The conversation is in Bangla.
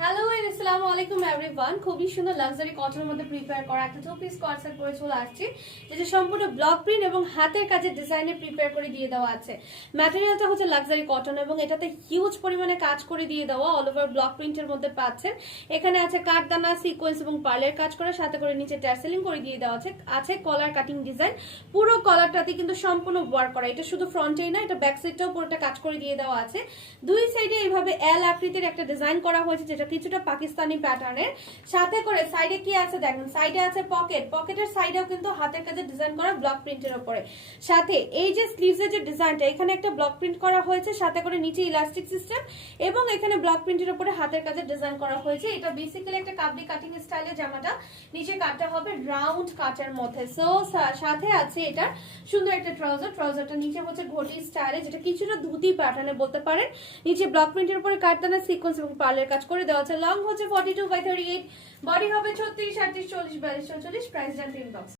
হ্যালো আসসালামু আলাইকুম এভরিওয়ান। খুবই সুন্দর লাক্সারি কটনের মধ্যে প্রিপেয়ার করা একটা টু পিস স্কোয়ার সেট পরে চলে আসছে, যেটা সম্পূর্ণ ব্লক প্রিন্ট এবং হাতের কাজের ডিজাইনে প্রিপেয়ার করে দিয়ে দেওয়া আছে। ম্যাটেরিয়ালটা হচ্ছে লাক্সারি কটন এবং এটাতে হিউজ পরিমাণে কাজ করে দিয়ে দেওয়া, অল ওভার ব্লক প্রিন্টের মধ্যে পাচ্ছেন। এখানে আছে কাঠদানা, সিকোয়েন্স এবং পার্লের কাজ করা, সাথে করে নিচে ট্যাসেলিং করে দিয়ে দেওয়া আছে কলার কাটিং ডিজাইন। পুরো কলারটাতে কিন্তু সম্পূর্ণ ওয়ার্ক করা, এটা শুধু ফ্রন্টেই না, এটা ব্যাক সাইডটাও পুরোটা কাজ করে দিয়ে দেওয়া আছে। দুই সাইডে এইভাবে এল আকৃতির একটা ডিজাইন করা হয়েছে, যেটা কিছুটা পাকিস্তানি প্যাটার্নের। সাথে করে সাইডে কি আছে দেখেন, সাইডে আছে পকেট, পকেটের সাইডেও কিন্তু হাতের কাজে ডিজাইন করা ব্লক প্রিন্টের উপরে। সাথে এই যে স্লিভসের যে ডিজাইনটা, এখানে একটা ব্লক প্রিন্ট করা হয়েছে, সাথে করে নিচে ইলাস্টিক সিস্টেম এবং এখানে ব্লক প্রিন্টের উপরে হাতের কাজে ডিজাইন করা হয়েছে। এটা বেসিক্যালি একটা কাবলি কাটিং স্টাইলের জামাটা, নিচে কাটটা হবে রাউন্ড কাটের মধ্যে। সো সাথে আছে এটা সুন্দর একটা ট্রাউজার, ট্রাউজারটা নিচে হচ্ছে ঘটি স্টাইলে, যেটা কিছুটা ধুতি প্যাটার্নে বলতে পারেন। নিচে ব্লক প্রিন্টের উপরে কাটদানা, সিকোয়েন্স এবং পার্লের কাজ করে দেওয়া আছে। লং হচ্ছে 42 বাই 38, বডি হবে 36, 38, 40, 42, 44, প্রাইস জানতে ইনবক্স।